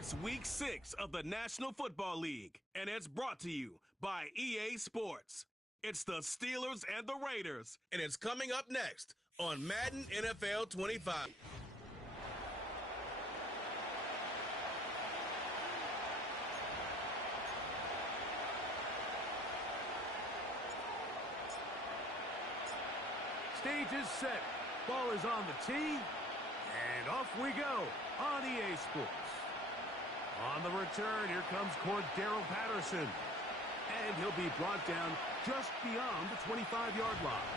It's Week 6 of the National Football League, and it's brought to you by EA Sports. It's the Steelers and the Raiders, and it's coming up next on Madden NFL 25. Stage is set. Ball is on the tee. And off we go on EA Sports. On the return, here comes Cordero Patterson. And he'll be brought down just beyond the 25-yard line.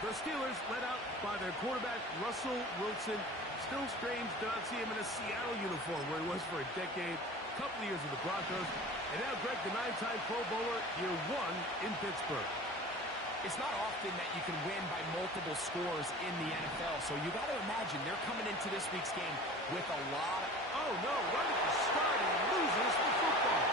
The Steelers led out by their quarterback, Russell Wilson. Still strange to not see him in a Seattle uniform where he was for a decade, a couple of years with the Broncos. And now Greg, the 9-time Pro Bowler, year 1 in Pittsburgh. It's not often that you can win by multiple scores in the NFL, so you got to imagine they're coming into this week's game with a lot of... Oh, no, right at the start, he loses the football.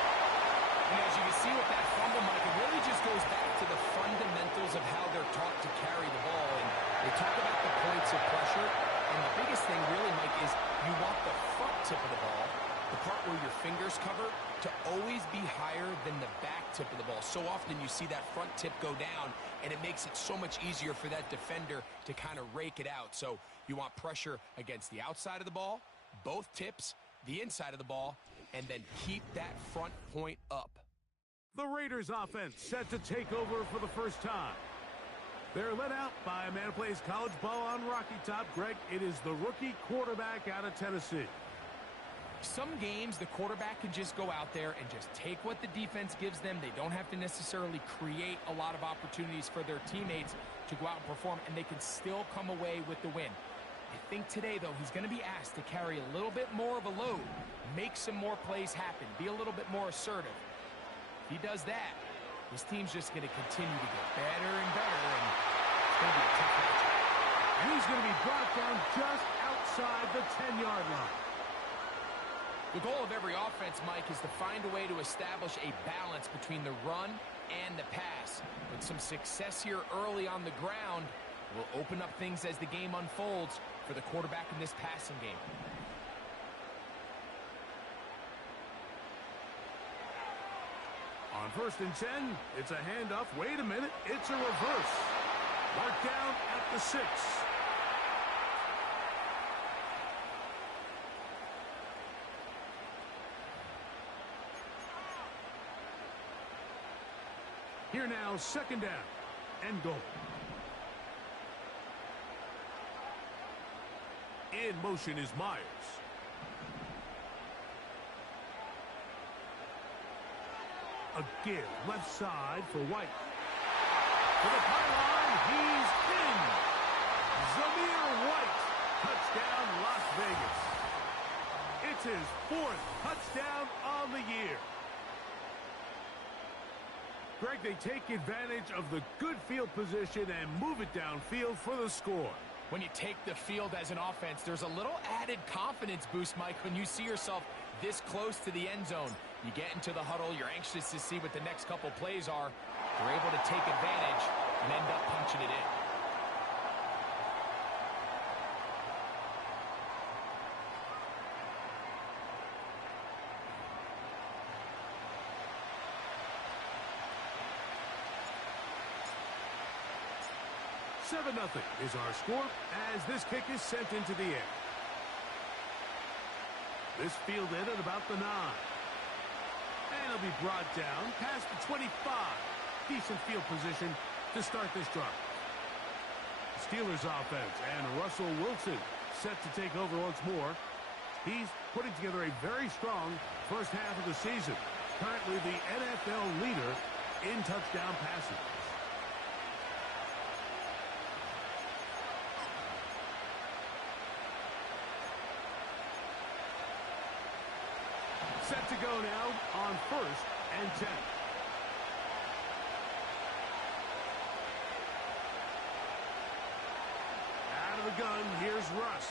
And as you can see with that fumble, Mike, it really just goes back to the fundamentals of how they're taught to carry the ball. And they talk about the points of pressure, and the biggest thing really, Mike, is you want the front tip of the ball, the part where your fingers cover, to always be higher than the back tip of the ball. So often you see that front tip go down, and it makes it so much easier for that defender to kind of rake it out. So you want pressure against the outside of the ball, both tips, the inside of the ball, and then keep that front point up. The Raiders offense set to take over for the first time. They're led out by a man who plays college ball on Rocky Top. Greg, it is the rookie quarterback out of Tennessee. Some games, the quarterback can just go out there and just take what the defense gives them. They don't have to necessarily create a lot of opportunities for their teammates to go out and perform, and they can still come away with the win. I think today, though, he's going to be asked to carry a little bit more of a load, make some more plays happen, be a little bit more assertive. If he does that, his team's just going to continue to get better and better, and it's going to be a tough matchup. And he's going to be brought down just outside the 10-yard line. The goal of every offense, Mike, is to find a way to establish a balance between the run and the pass. But some success here early on the ground will open up things as the game unfolds for the quarterback in this passing game. On 1st and 10, it's a handoff. Wait a minute, it's a reverse. Marked down at the 6. Here now, 2nd down and goal. In motion is Myers. A give left side for White. For the pylon, he's in. Zamir White, touchdown Las Vegas. It's his 4th touchdown on the year. Greg, they take advantage of the good field position and move it downfield for the score. When you take the field as an offense, there's a little added confidence boost, Mike, when you see yourself this close to the end zone. You get into the huddle, you're anxious to see what the next couple plays are. You're able to take advantage and end up punching it in. Nothing is our score as this kick is sent into the air. This fielded at about the 9. And it'll be brought down past the 25. Decent field position to start this drive. Steelers offense and Russell Wilson set to take over once more. He's putting together a very strong first half of the season. Currently the NFL leader in touchdown passing. Set to go now on 1st and 10. Out of the gun, here's Russ.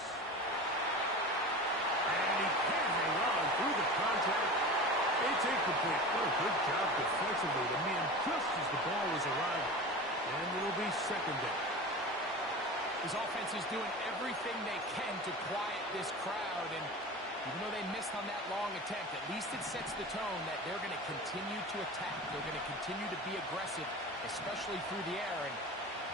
And he can't hang on through the contact. It's incomplete. What a good job defensively to man just as the ball was arriving. And it'll be 2nd down. His offense is doing everything they can to quiet this crowd, and Even though they missed on that long attempt, at least it sets the tone that they're going to continue to attack. They're going to continue to be aggressive, especially through the air. And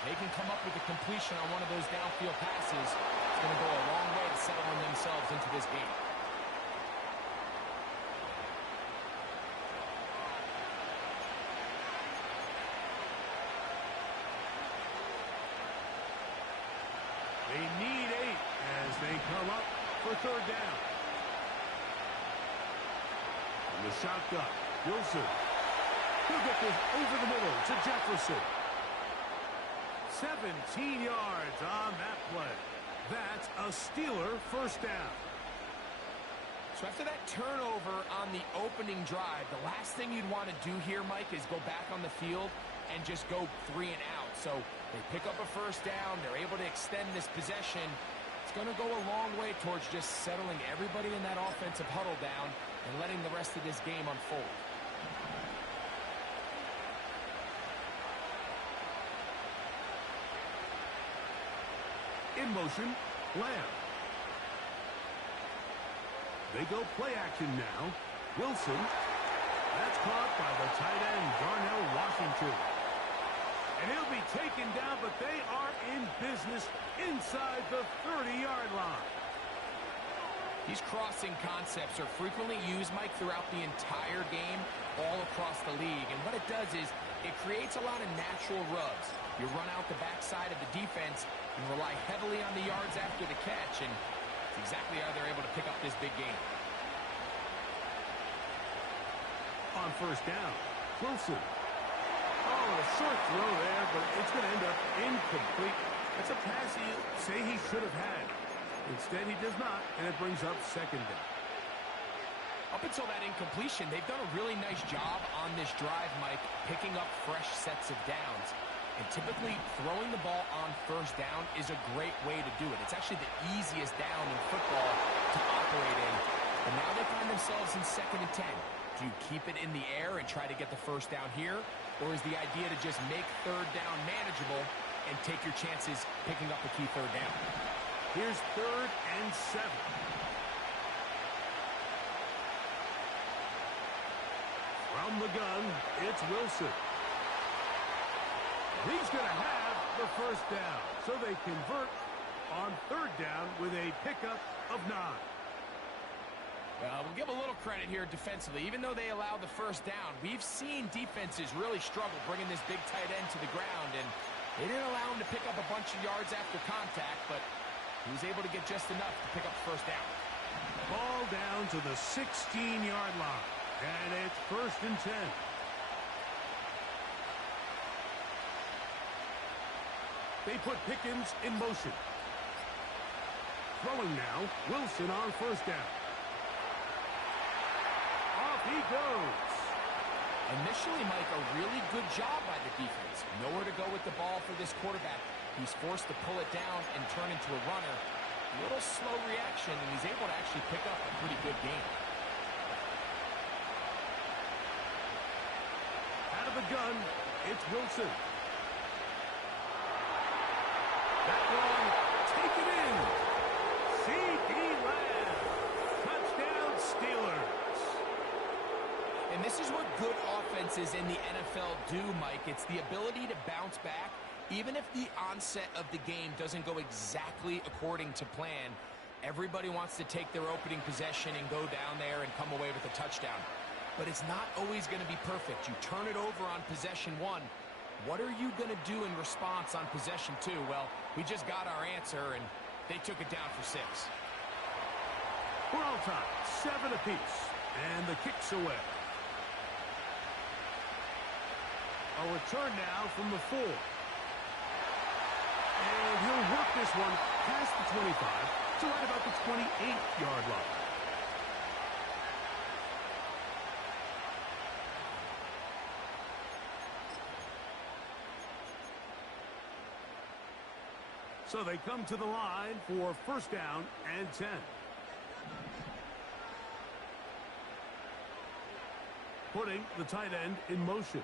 they can come up with a completion on one of those downfield passes. It's going to go a long way to settling themselves into this game. They need 8 as they come up for third down. And the shotgun, Wilson. He'll get this over the middle to Jefferson. 17 yards on that play. That's a Steeler first down. So after that turnover on the opening drive, the last thing you'd want to do here, Mike, is go back on the field and just go 3 and out. So they pick up a first down. They're able to extend this possession. It's going to go a long way towards just settling everybody in that offensive huddle down and letting the rest of this game unfold. In motion, Lamb. They go play action now. Wilson. That's caught by the tight end, Darnell Washington. And he'll be taken down, but they are in business inside the 30-yard line. These crossing concepts are frequently used, Mike, throughout the entire game, all across the league. And what it does is it creates a lot of natural rubs. You run out the backside of the defense and rely heavily on the yards after the catch, and it's exactly how they're able to pick up this big game. On first down, Wilson. Oh, a short throw there, but it's going to end up incomplete. That's a pass he say he should have had. Instead, he does not, and it brings up second down. Up until that incompletion, they've done a really nice job on this drive, Mike, picking up fresh sets of downs. And typically, throwing the ball on first down is a great way to do it. It's actually the easiest down in football to operate in. But now they find themselves in 2nd and 10. Do you keep it in the air and try to get the first down here? Or is the idea to just make third down manageable and take your chances picking up a key third down? Here's 3rd and 7. From the gun, it's Wilson. He's going to have the first down. So they convert on 3rd down with a pickup of 9. Well, we'll give a little credit here defensively. Even though they allow the first down, we've seen defenses really struggle bringing this big tight end to the ground, and they didn't allow him to pick up a bunch of yards after contact, but he was able to get just enough to pick up the first down. Ball down to the 16-yard line, and it's 1st and 10. They put Pickens in motion. Throwing now, Wilson on first down. Off he goes. Initially, Mike, a really good job by the defense. Nowhere to go with the ball for this quarterback. He's forced to pull it down and turn into a runner. A little slow reaction, and he's able to actually pick up a pretty good game. Out of the gun, it's Wilson. That one, take it in. C.D. Lamb. Touchdown, Steelers. And this is what good offenses in the NFL do, Mike. It's the ability to bounce back. Even if the onset of the game doesn't go exactly according to plan, everybody wants to take their opening possession and go down there and come away with a touchdown. But it's not always going to be perfect. You turn it over on possession 1. What are you going to do in response on possession 2? Well, we just got our answer, and they took it down for 6. We're all tied, 7 apiece, and the kick's away. A return now from the 4. And he'll work this one past the 25 to right about the 28-yard line. So they come to the line for first down and 10. Putting the tight end in motion.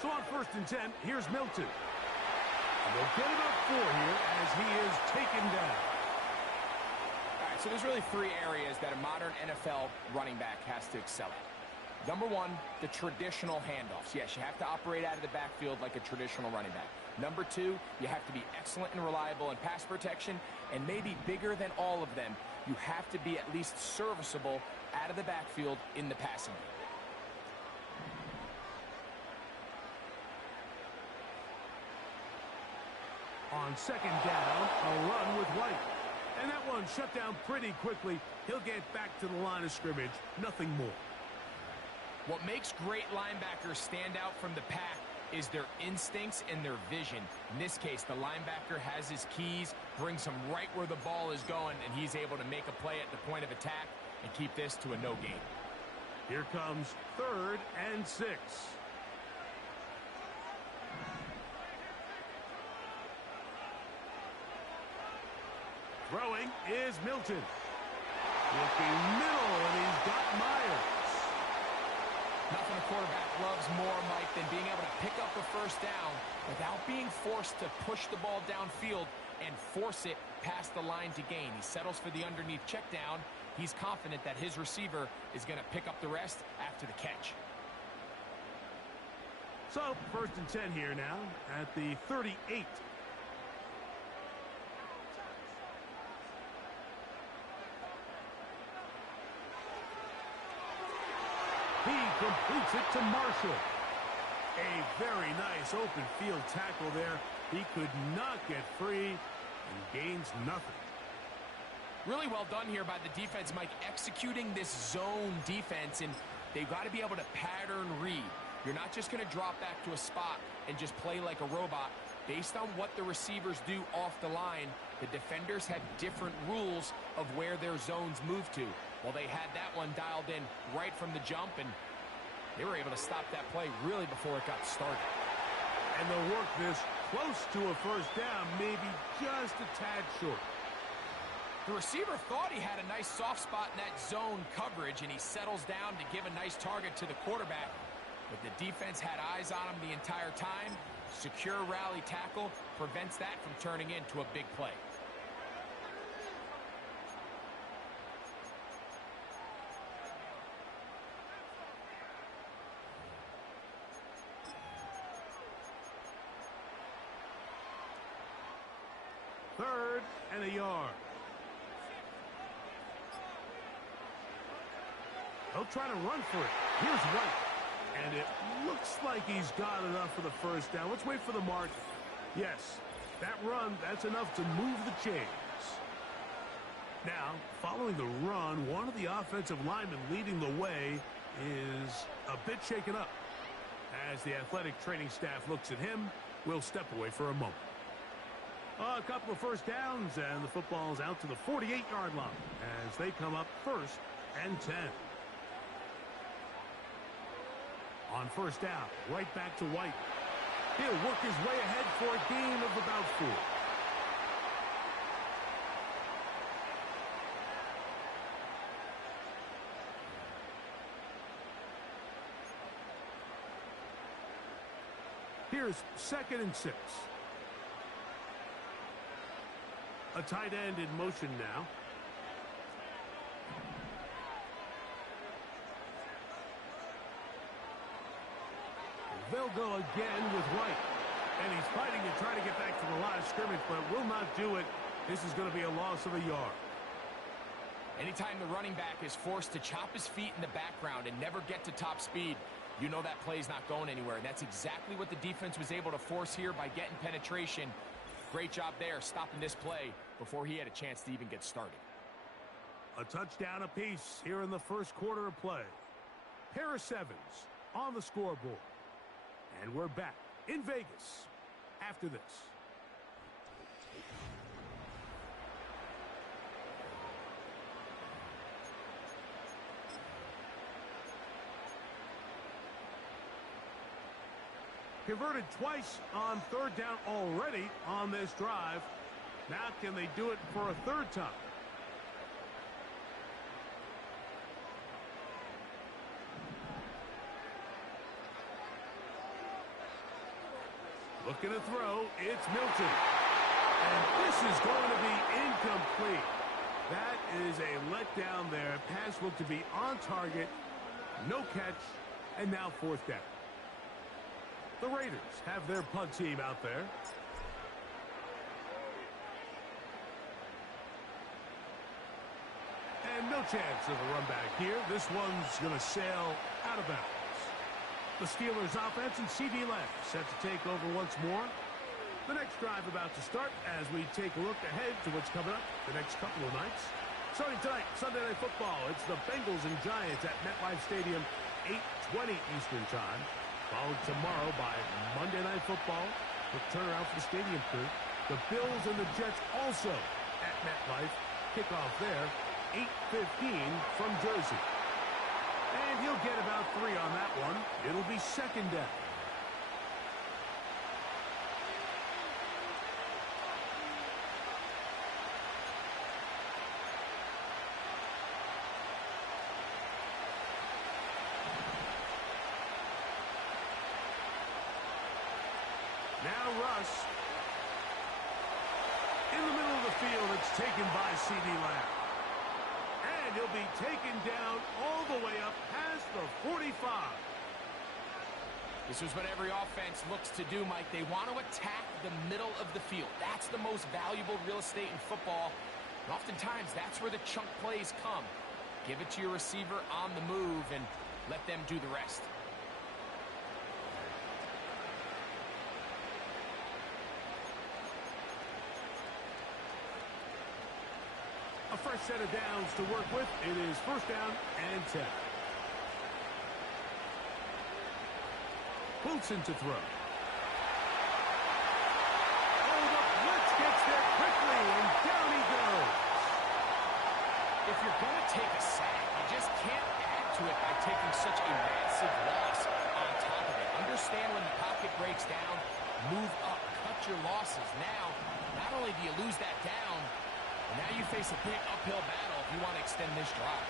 So on 1st and 10, here's Milton. They'll get enough for here as he is taken down. All right, so there's really three areas that a modern NFL running back has to excel at. Number one, the traditional handoffs. Yes, you have to operate out of the backfield like a traditional running back. Number two, you have to be excellent and reliable in pass protection, and maybe bigger than all of them, you have to be at least serviceable out of the backfield in the passing game. On second down, a run with White. And that one shut down pretty quickly. He'll get back to the line of scrimmage, nothing more. What makes great linebackers stand out from the pack is their instincts and their vision. In this case, the linebacker has his keys, brings him right where the ball is going, and he's able to make a play at the point of attack and keep this to a no gain. Here comes 3rd and 6. Throwing is Milton. Looking middle, and he's got Myers. Nothing a quarterback loves more, Mike, than being able to pick up the first down without being forced to push the ball downfield and force it past the line to gain. He settles for the underneath check down. He's confident that his receiver is going to pick up the rest after the catch. So, 1st and 10 here now at the 38. He completes it to Marshall. A very nice open field tackle there. He could not get free and gains nothing. Really well done here by the defense, Mike, executing this zone defense, and they've got to be able to pattern read. You're not just going to drop back to a spot and just play like a robot. Based on what the receivers do off the line, the defenders have different rules of where their zones move to. Well, they had that one dialed in right from the jump, and they were able to stop that play really before it got started. And they'll work this close to a first down, maybe just a tad short. The receiver thought he had a nice soft spot in that zone coverage, and he settles down to give a nice target to the quarterback. But the defense had eyes on him the entire time. Secure rally tackle prevents that from turning into a big play. Third and a yard. He'll try to run for it. Here's White. And it looks like he's got enough for the first down. Let's wait for the mark. Yes, that run, that's enough to move the chains. Now, following the run, one of the offensive linemen leading the way is a bit shaken up. As the athletic training staff looks at him, we'll step away for a moment. A couple of first downs, and the football's out to the 48-yard line as they come up 1st and 10. On first down, right back to White. He'll work his way ahead for a gain of about 4. Here's 2nd and 6. A tight end in motion now. They'll go again with White. And he's fighting to try to get back to the line of scrimmage, but will not do it. This is going to be a loss of a yard. Anytime the running back is forced to chop his feet in the background and never get to top speed, you know that play's not going anywhere. And that's exactly what the defense was able to force here by getting penetration. Great job there, stopping this play before he had a chance to even get started. A touchdown apiece here in the first quarter of play. Pair of 7s on the scoreboard. And we're back in Vegas after this. Converted twice on 3rd down already on this drive. Now can they do it for a 3rd time? Looking to throw, it's Milton. And this is going to be incomplete. That is a letdown there. Pass looked to be on target. No catch. And now fourth down. The Raiders have their punt team out there. And no chance of a run back here. This one's going to sail out of bounds. The Steelers offense and C.D. Lamb set to take over once more. The next drive about to start as we take a look ahead to what's coming up the next couple of nights. Starting tonight, Sunday Night Football. It's the Bengals and Giants at MetLife Stadium, 8:20 Eastern Time. Followed tomorrow by Monday Night Football. Quick turnaround for the stadium crew. The Bills and the Jets also at MetLife. Kickoff there, 8:15 from Jersey. And he'll get about 3 on that one. It'll be second down. Now Russ. In the middle of the field, it's taken by C.D. Lamb. And he'll be taken down all the way up past the 45. This is what every offense looks to do, Mike. They want to attack the middle of the field. That's the most valuable real estate in football. And oftentimes, that's where the chunk plays come. Give it to your receiver on the move and let them do the rest. A fresh set of downs to work with. It is first down and 10. Wilson to throw. Oh, the blitz gets there quickly, and down he goes. If you're going to take a sack, you just can't add to it by taking such a massive loss on top of it. Understand when the pocket breaks down, move up, cut your losses. Now, not only do you lose that down, but now you face a big uphill battle if you want to extend this drive.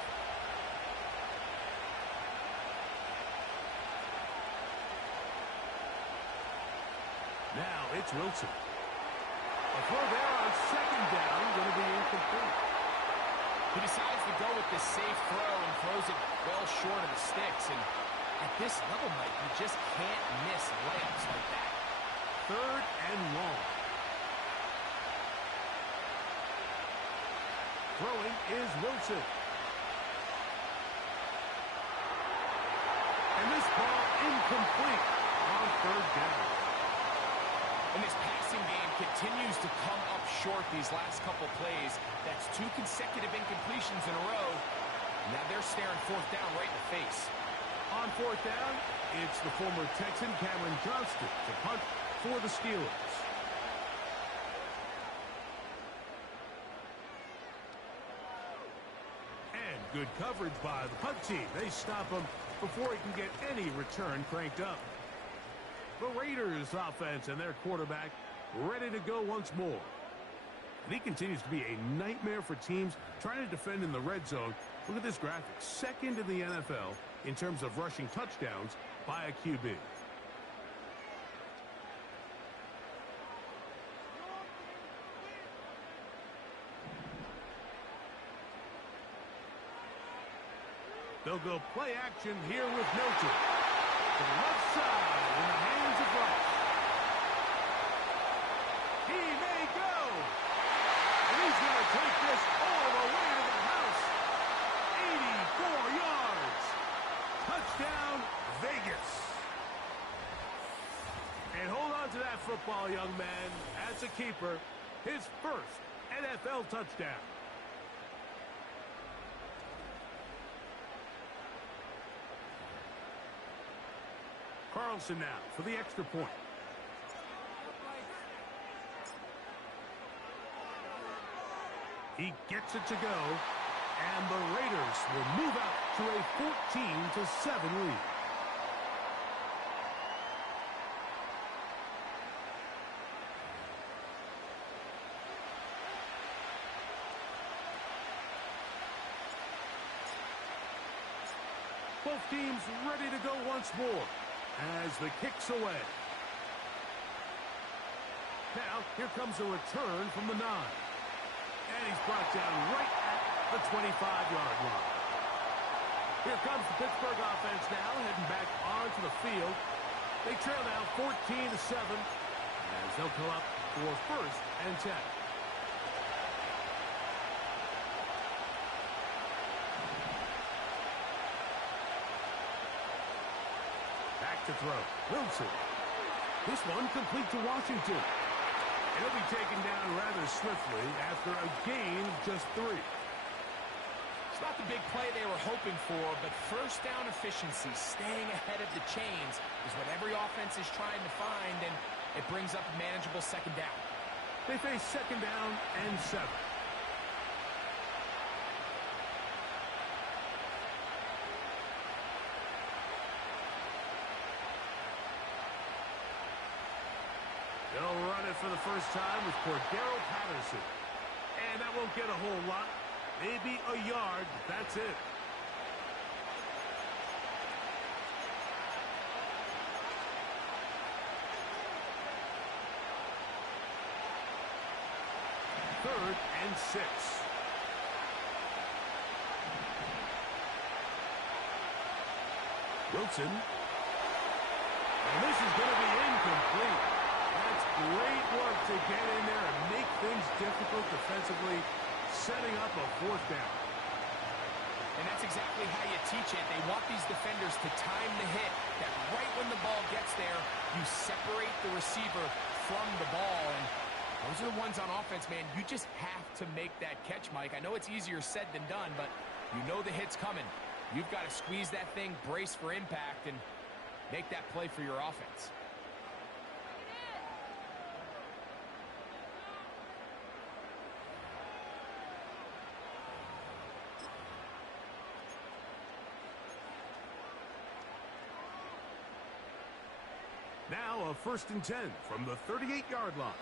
Now it's Wilson. A throw there on second down, going to be incomplete. He decides to go with this safe throw and throws it well short of the sticks. And at this level, Mike, you just can't miss layups like that. Third and long. Throwing is Wilson. And this ball incomplete on third down. And this passing game continues to come up short these last couple plays. That's 2 consecutive incompletions in a row. Now they're staring fourth down right in the face. On fourth down, it's the former Texan Cameron Johnston to punt for the Steelers. And good coverage by the punt team. They stop him before he can get any return cranked up. The Raiders offense and their quarterback ready to go once more. And he continues to be a nightmare for teams trying to defend in the red zone. Look at this graphic. Second in the NFL in terms of rushing touchdowns by a QB. They'll go play action here with Milton. To the left side in the hands of Russ. He may go. And he's going to take this all the way to the house. 84 yards. Touchdown, Vegas. And hold on to that football, young man. That's a keeper. His first NFL touchdown. Carlson now for the extra point. He gets it to go, and the Raiders will move out to a 14-7 lead. Both teams ready to go once more as the kick's away. Now, here comes a return from the 9. And he's brought down right at the 25-yard line. Here comes the Pittsburgh offense now, heading back onto the field. They trail now 14-7, as they'll come up for 1st and 10. Back to throw. Wilson. This one complete to Washington. And he'll be taken down rather swiftly after a gain of just 3. It's not the big play they were hoping for, but first down efficiency, staying ahead of the chains, is what every offense is trying to find, and it brings up a manageable 2nd down. They face 2nd down and 7. They'll run it for the first time with Cordero Patterson. And that won't get a whole lot. Maybe a yard, but that's it. Third and 6. Wilson. And this is going to be incomplete. That's great work to get in there and make things difficult defensively, setting up a 4th down. And that's exactly how you teach it. They want these defenders to time the hit, that right when the ball gets there, you separate the receiver from the ball. And those are the ones on offense, man. You just have to make that catch, Mike. I know it's easier said than done, but you know the hit's coming. You've got to squeeze that thing, brace for impact, and make that play for your offense. Now a 1st and 10 from the 38-yard line.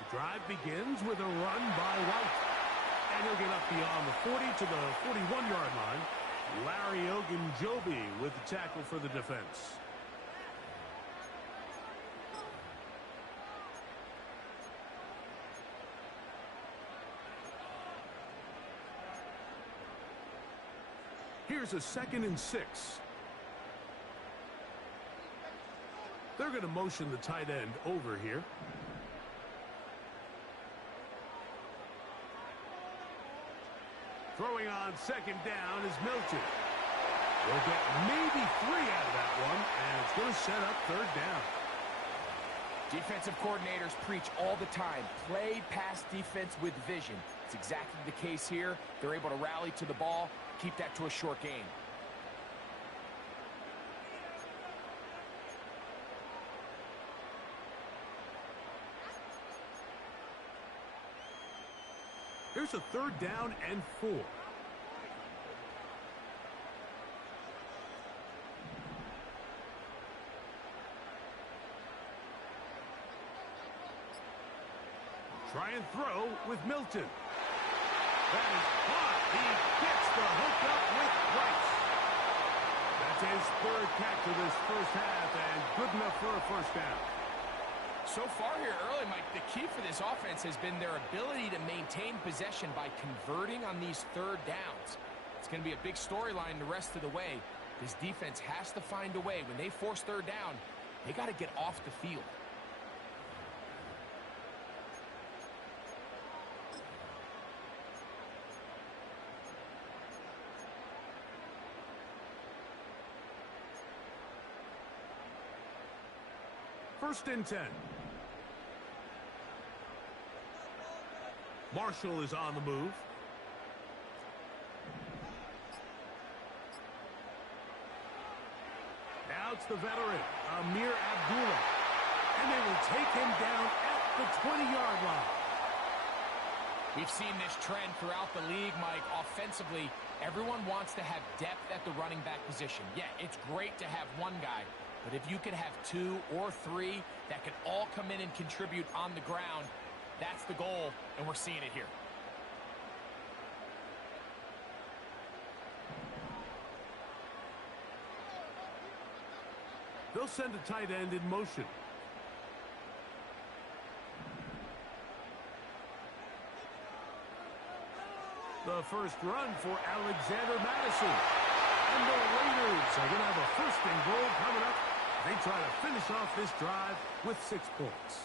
The drive begins with a run by White. And he'll get up beyond the 40 to the 41-yard line. Larry Ogunjobi with the tackle for the defense. Here's a 2nd and 6. They're going to motion the tight end over here. Throwing on 2nd down is Milton. We'll get maybe 3 out of that one, and it's going to set up 3rd down. Defensive coordinators preach all the time, play pass defense with vision. It's exactly the case here. They're able to rally to the ball, keep that to a short gain. Here's a 3rd down and 4. Try and throw with Milton. That is caught. He gets the hook up with Rice. That's his 3rd catch of this 1st half, and good enough for a 1st down. So far here early, Mike, the key for this offense has been their ability to maintain possession by converting on these 3rd downs. It's going to be a big storyline the rest of the way. This defense has to find a way. When they force 3rd down, they got to get off the field. First and 10. Marshall is on the move. Now it's the veteran, Amir Abdullah. And they will take him down at the 20-yard line. We've seen this trend throughout the league, Mike. Offensively, everyone wants to have depth at the running back position. Yeah, it's great to have one guy, but if you could have 2 or 3 that can all come in and contribute on the ground, that's the goal, and we're seeing it here. They'll send a tight end in motion. The first run for Alexander Madison. And the Raiders are going to have a first and goal coming up. They try to finish off this drive with 6 points.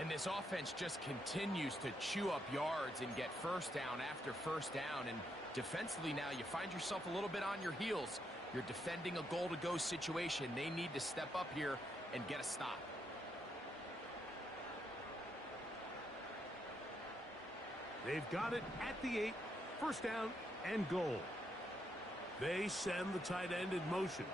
And this offense just continues to chew up yards and get first down after first down. And defensively now, you find yourself a little bit on your heels. You're defending a goal-to-go situation. They need to step up here and get a stop. They've got it at the 8, first down and goal. They send the tight end in motion.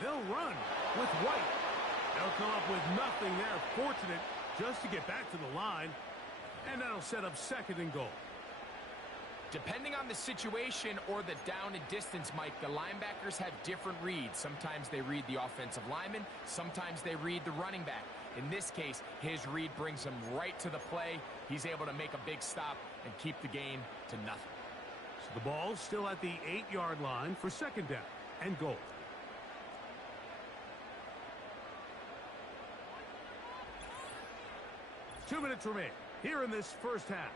They'll run with White. They'll come up with nothing there. Fortunate just to get back to the line. And that'll set up second and goal. Depending on the situation or the down and distance, Mike, the linebackers have different reads. Sometimes they read the offensive lineman. Sometimes they read the running back. In this case, his read brings him right to the play. He's able to make a big stop and keep the game to nothing. So the ball's still at the 8-yard line for second down and goal. Two minutes remain here in this first half.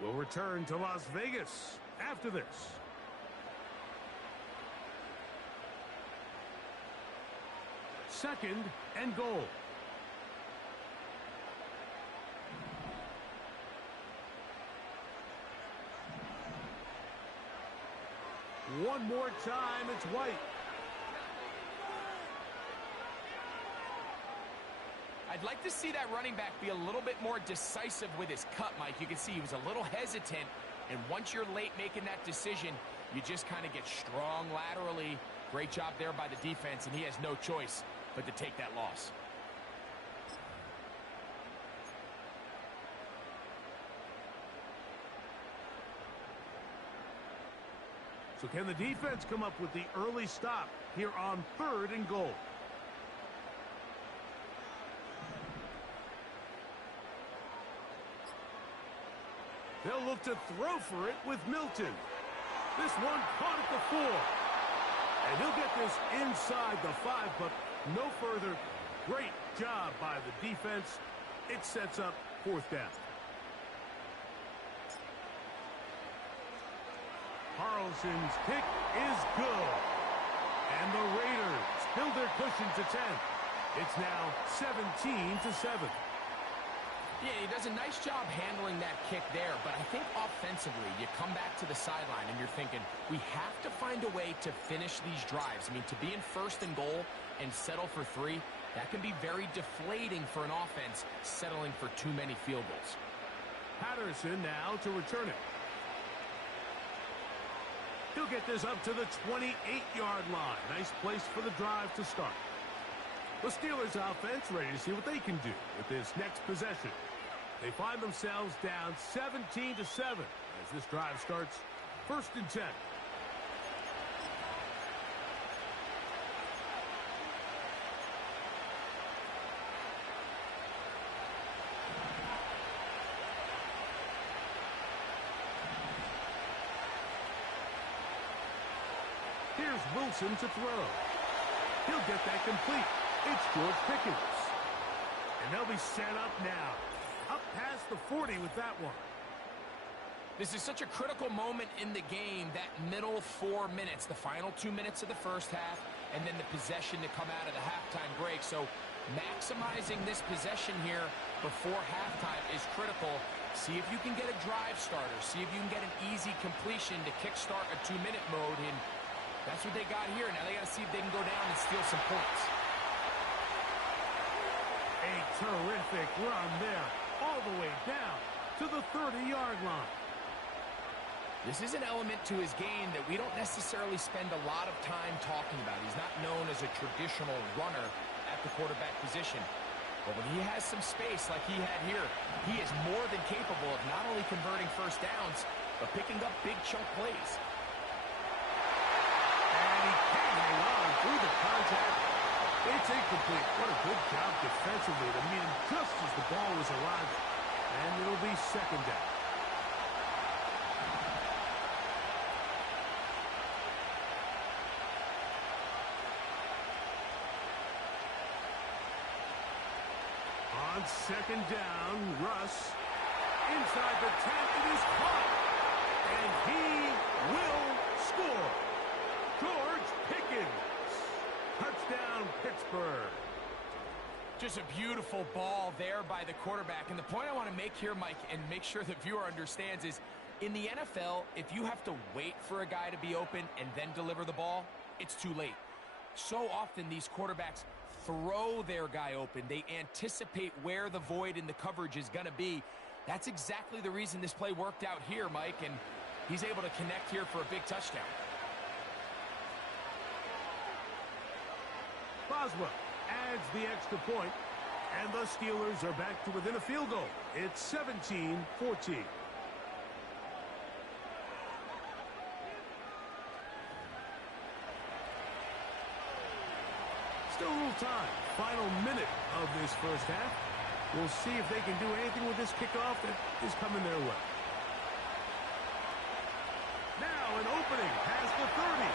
We'll return to Las Vegas after this. Second and goal. One more time, it's White. I'd like to see that running back be a little bit more decisive with his cut, Mike. You can see he was a little hesitant, and once you're late making that decision, you just kind of get strong laterally. Great job there by the defense, and he has no choice but to take that loss. So can the defense come up with the early stop here on third and goal? They'll look to throw for it with Milton. This one caught at the 4. And he'll get this inside the 5, but no further. Great job by the defense. It sets up fourth down. Carlson's kick is good. And the Raiders build their cushion to 10. It's now 17-7. Yeah, he does a nice job handling that kick there, but I think offensively, you come back to the sideline and you're thinking, we have to find a way to finish these drives. I mean, to be in first and goal and settle for 3, that can be very deflating for an offense settling for too many field goals. Patterson now to return it. He'll get this up to the 28-yard line. Nice place for the drive to start. The Steelers offense ready to see what they can do with this next possession. They find themselves down 17-7 as this drive starts first and 10. Here's Wilson to throw. He'll get that complete. It's George Pickens. And they'll be set up now. Up past the 40 with that one. This is such a critical moment in the game, that middle 4 minutes, the final 2 minutes of the first half, and then the possession to come out of the halftime break. So maximizing this possession here before halftime is critical. See if you can get a drive starter. See if you can get an easy completion to kickstart a 2-minute mode, and that's what they got here. Now they got to see if they can go down and steal some points. A terrific run there, all the way down to the 30-yard line. This is an element to his game that we don't necessarily spend a lot of time talking about. He's not known as a traditional runner at the quarterback position. But when he has some space like he had here, he is more than capable of not only converting first downs, but picking up big chunk plays. And he can't hang on through the contact. It's incomplete. What a good job defensively to meet him just as the ball was arriving. And it'll be second down. On second down, Russ. Inside the 10, it is caught. And he will score. George Pickens. Touchdown, Pittsburgh. Just a beautiful ball there by the quarterback. And the point I want to make here, Mike, and make sure the viewer understands is, in the NFL, if you have to wait for a guy to be open and then deliver the ball, it's too late. So often these quarterbacks throw their guy open. They anticipate where the void in the coverage is going to be. That's exactly the reason this play worked out here, Mike, and he's able to connect here for a big touchdown. Boswell adds the extra point, and the Steelers are back to within a field goal. It's 17-14. Still a little time. Final minute of this first half. We'll see if they can do anything with this kickoff that is coming their way. Now an opening past the 30.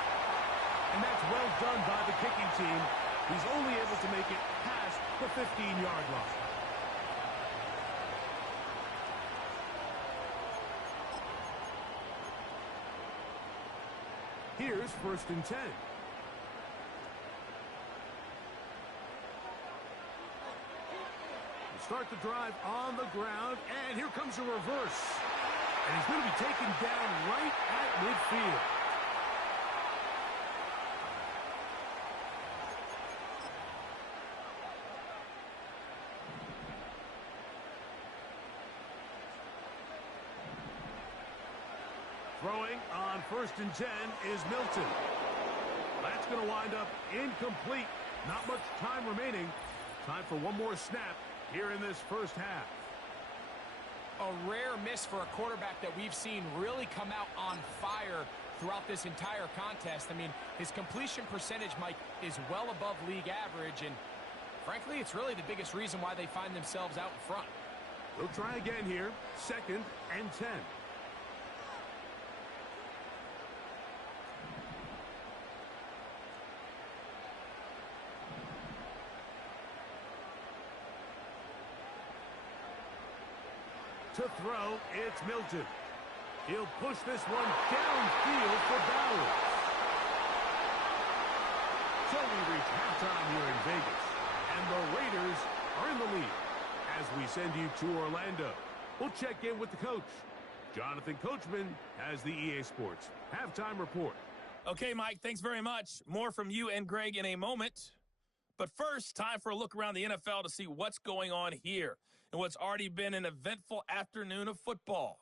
And that's well done by the kicking team. He's only able to make it past the 15-yard line. Here's 1st and 10. Start the drive on the ground, and here comes a reverse. And he's going to be taken down right at midfield. Throwing on 1st and 10 is Milton. That's going to wind up incomplete. Not much time remaining. Time for one more snap here in this first half. A rare miss for a quarterback that we've seen really come out on fire throughout this entire contest. I mean, his completion percentage, Mike, is well above league average, and frankly, it's really the biggest reason why they find themselves out in front. We'll try again here. 2nd and 10. To throw, it's Milton. He'll push this one downfield for Bowers. So we reach halftime here in Vegas, and the Raiders are in the lead. As we send you to Orlando, we'll check in with the coach. Jonathan Coachman has the EA Sports halftime report. Okay, Mike, thanks very much. More from you and Greg in a moment. But first, time for a look around the NFL to see what's going on here in what's already been an eventful afternoon of football.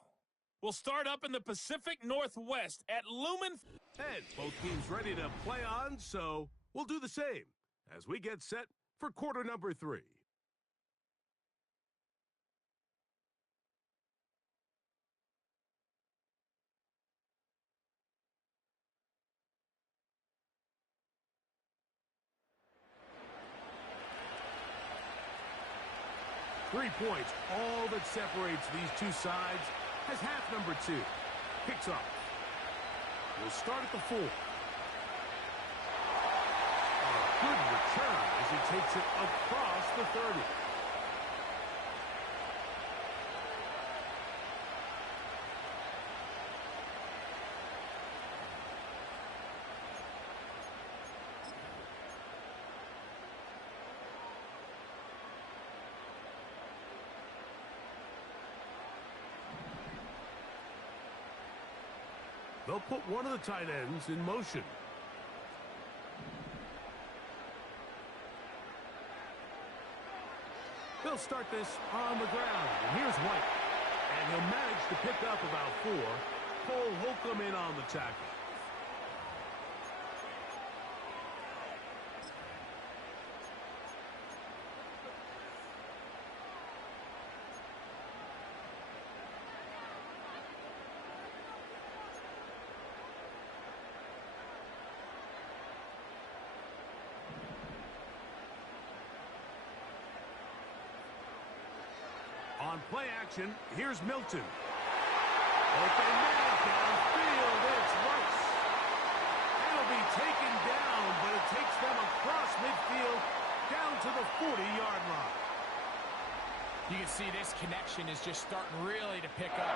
We'll start up in the Pacific Northwest at Lumen. And both teams ready to play on, so we'll do the same as we get set for quarter number 3. Three points, all that separates these two sides, as half number 2 kicks off. We'll start at the 4. A good return as he takes it across the 30. They'll put one of the tight ends in motion. They'll start this on the ground. And here's White. And he'll manage to pick up about 4. Cole Holcomb in on the tackle. On play action, here's Milton. Open man downfield, it's Rice. It'll be taken down, but it takes them across midfield down to the 40-yard line. You can see this connection is just starting really to pick up.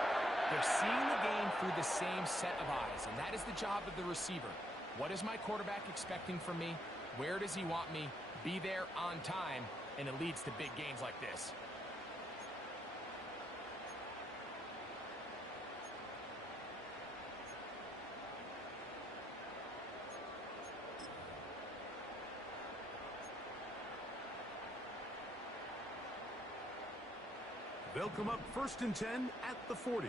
They're seeing the game through the same set of eyes, and that is the job of the receiver. What is my quarterback expecting from me? Where does he want me? Be there on time, and it leads to big gains like this. They'll come up 1st and 10 at the 40.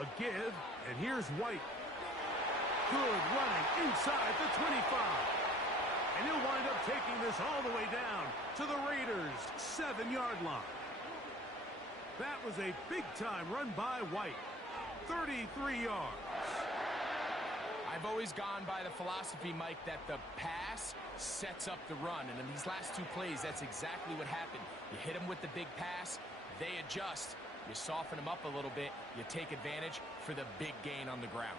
A give, and here's White. Good running inside the 25. And he'll wind up taking this all the way down to the Raiders' 7-yard line. That was a big-time run by White. 33 yards. I've always gone by the philosophy, Mike, that the pass sets up the run. And in these last two plays, that's exactly what happened. You hit them with the big pass, they adjust. You soften them up a little bit, you take advantage for the big gain on the ground.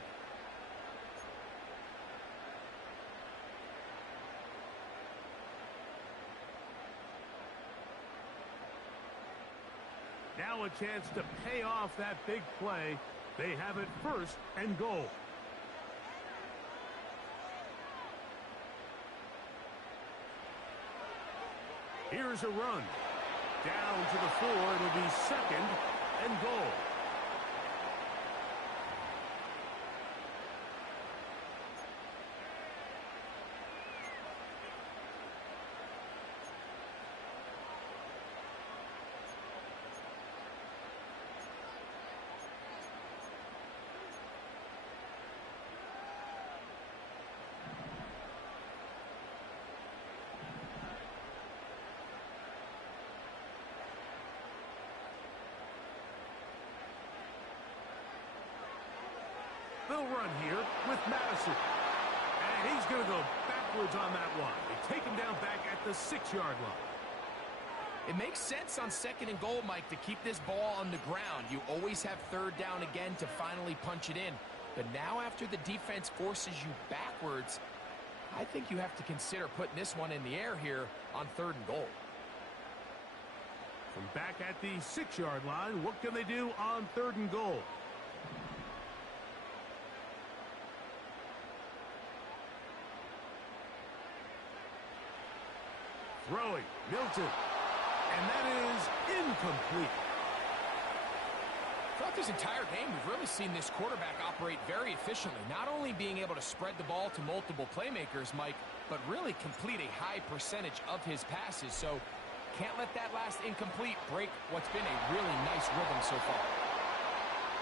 Now a chance to pay off that big play. They have it 1st and goal. Here's a run. Down to the 4. It'll be 2nd and goal. They'll run here with Madison. And he's going to go backwards on that one. They take him down back at the 6-yard line. It makes sense on 2nd and goal, Mike, to keep this ball on the ground. You always have 3rd down again to finally punch it in. But now after the defense forces you backwards, I think you have to consider putting this one in the air here on 3rd and goal. From back at the 6-yard line, what can they do on 3rd and goal? Throwing, Milton, and that is incomplete. Throughout this entire game, we've really seen this quarterback operate very efficiently, not only being able to spread the ball to multiple playmakers, Mike, but really complete a high percentage of his passes. So can't let that last incomplete break what's been a really nice rhythm so far.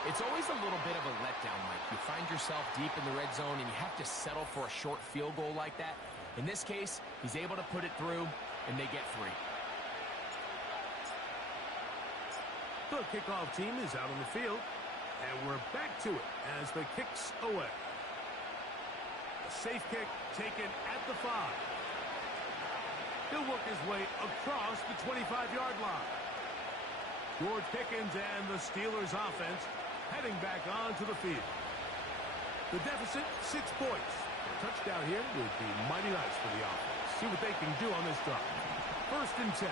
It's always a little bit of a letdown, Mike. You find yourself deep in the red zone and you have to settle for a short field goal like that. In this case, he's able to put it through, and they get 3. The kickoff team is out on the field, and we're back to it as the kick's away. A safe kick taken at the 5. He'll work his way across the 25-yard line. George Pickens and the Steelers offense heading back onto the field. The deficit, 6 points. A touchdown here would be mighty nice for the offense. See what they can do on this drive. 1st and 10.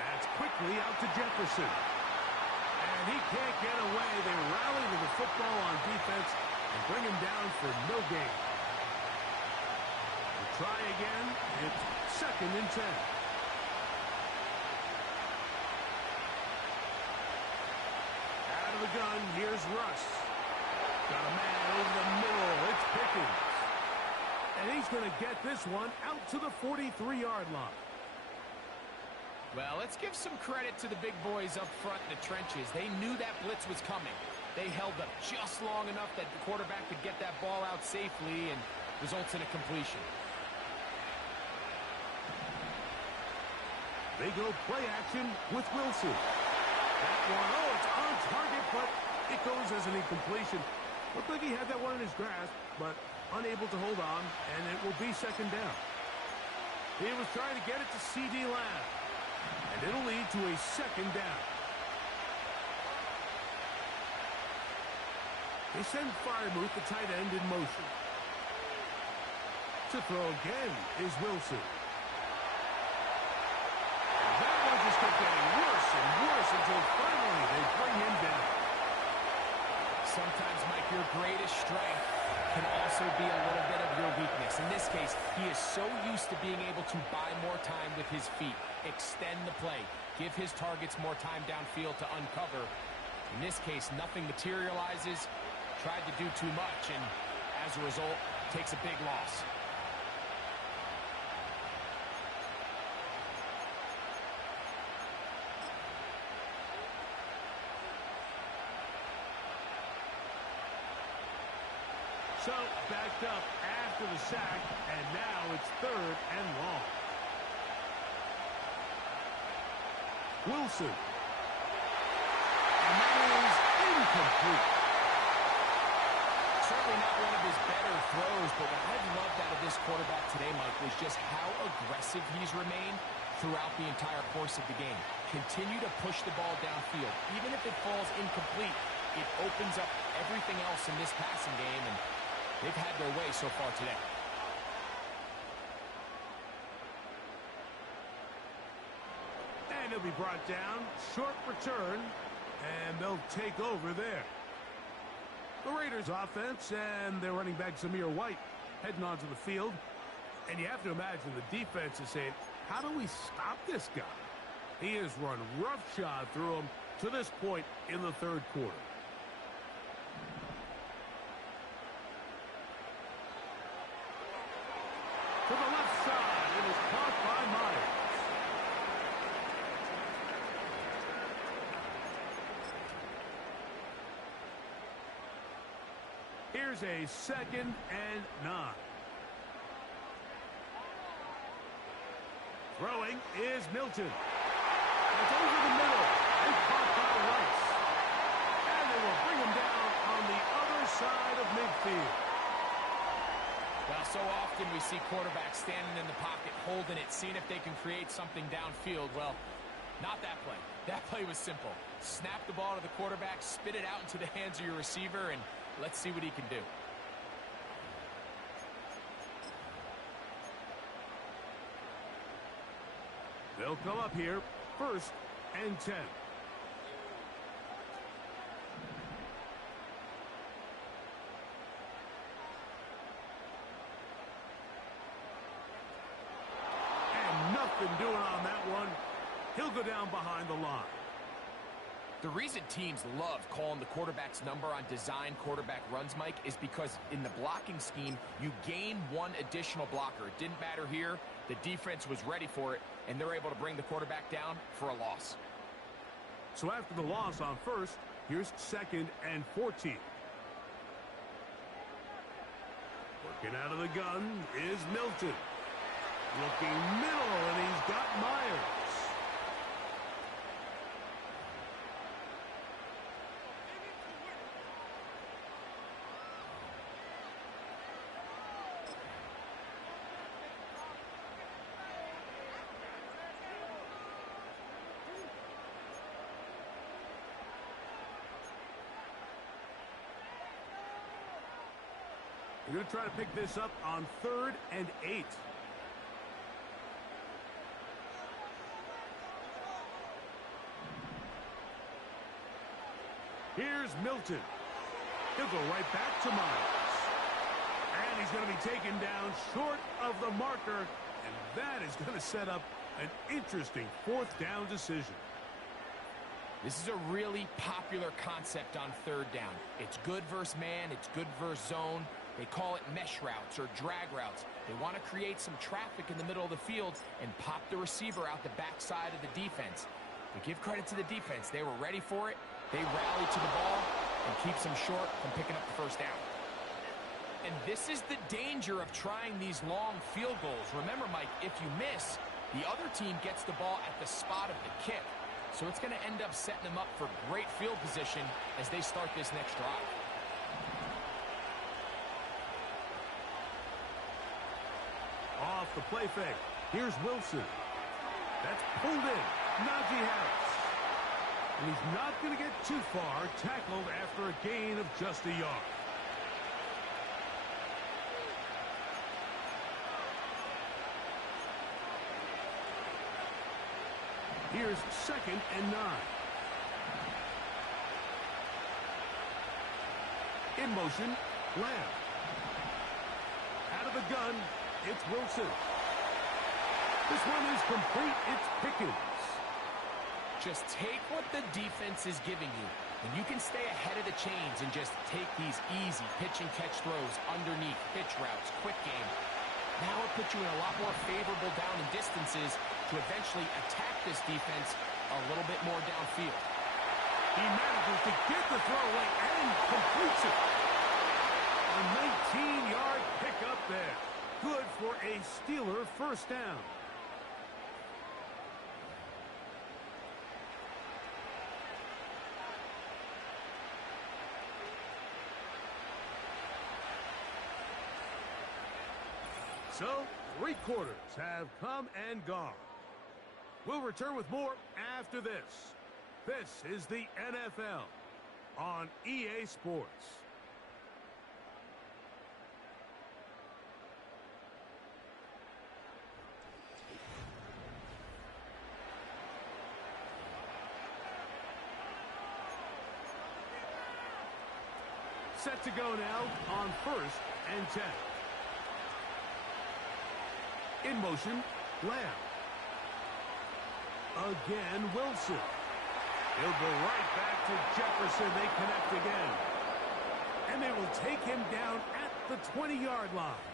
That's quickly out to Jefferson. And he can't get away. They rally to the football on defense and bring him down for no gain. We'll try again. It's 2nd and 10. Out of the gun, here's Russ. Got a man over the middle. It's Pickens. And he's going to get this one out to the 43-yard line. Well, let's give some credit to the big boys up front in the trenches. They knew that blitz was coming. They held up just long enough that the quarterback could get that ball out safely and results in a completion. They go play action with Wilson. That one, it's on target, but it goes as an incompletion. Looked like he had that one in his grasp, but unable to hold on, and it will be 2nd down. He was trying to get it to C.D. Lamb, and it'll lead to a 2nd down. They send Firemouth, the tight end, in motion. To throw again is Wilson. And that one just kept getting worse and worse until finally they bring him down. Sometimes, Mike, your greatest strength can also be a little bit of your weakness. In this case, he is so used to being able to buy more time with his feet, extend the play, give his targets more time downfield to uncover. In this case, nothing materializes, tried to do too much, and as a result, takes a big loss. So, backed up after the sack, and now it's 3rd and long. Wilson. And that is incomplete. Certainly not one of his better throws, but what I've loved out of this quarterback today, Mike, was just how aggressive he's remained throughout the entire course of the game. Continue to push the ball downfield. Even if it falls incomplete, it opens up everything else in this passing game, and they've had their way so far today. And he'll be brought down. Short return. And they'll take over there. The Raiders offense and their running back Zamir White heading onto the field. And you have to imagine the defense is saying, how do we stop this guy? He has run roughshod through him to this point in the 3rd quarter. To the left side, it is caught by Myers. Here's a 2nd and 9. Throwing is Milton. It's over the middle and caught by Rice. And they will bring him down on the other side of midfield. Well, so often we see quarterbacks standing in the pocket, holding it, seeing if they can create something downfield. Well, not that play. That play was simple. Snap the ball to the quarterback, spit it out into the hands of your receiver, and let's see what he can do. They'll come up here, 1st and 10. Nothing doing on that one. He'll go down behind the line. The reason teams love calling the quarterback's number on design quarterback runs, Mike, is because in the blocking scheme, you gain one additional blocker. It didn't matter here. The defense was ready for it, and they're able to bring the quarterback down for a loss. So after the loss on 1st, here's 2nd and 14. Working out of the gun is Milton. Looking middle, and he's got Myers. They're going to try to pick this up on 3rd and 8. Here's Milton. He'll go right back to Myers. And he's going to be taken down short of the marker. And that is going to set up an interesting 4th down decision. This is a really popular concept on 3rd down. It's good versus man. It's good versus zone. They call it mesh routes or drag routes. They want to create some traffic in the middle of the field and pop the receiver out the backside of the defense. But give credit to the defense. They were ready for it. They rallied to the ball and keeps them short from picking up the 1st down. And this is the danger of trying these long field goals. Remember, Mike, if you miss, the other team gets the ball at the spot of the kick. So it's going to end up setting them up for great field position as they start this next drive. Off the play fake. Here's Wilson. That's pulled in. Najee Harris. And he's not going to get too far, tackled after a gain of just a yard. Here's 2nd and 9. In motion, Lamb. Out of the gun, it's Wilson. This one is complete. It's Pickens. Just take what the defense is giving you, and you can stay ahead of the chains and just take these easy pitch-and-catch throws underneath, pitch routes, quick game. Now it puts you in a lot more favorable down and distances to eventually attack this defense a little bit more downfield. He manages to get the throw away and completes it. A 19-yard pickup there. Good for a Steeler first down. So, 3 quarters have come and gone. We'll return with more after this. This is the NFL on EA Sports. Set to go now on 1st and 10. In motion, Lamb. Again, Wilson. He'll go right back to Jefferson. They connect again. And they will take him down at the 20-yard line.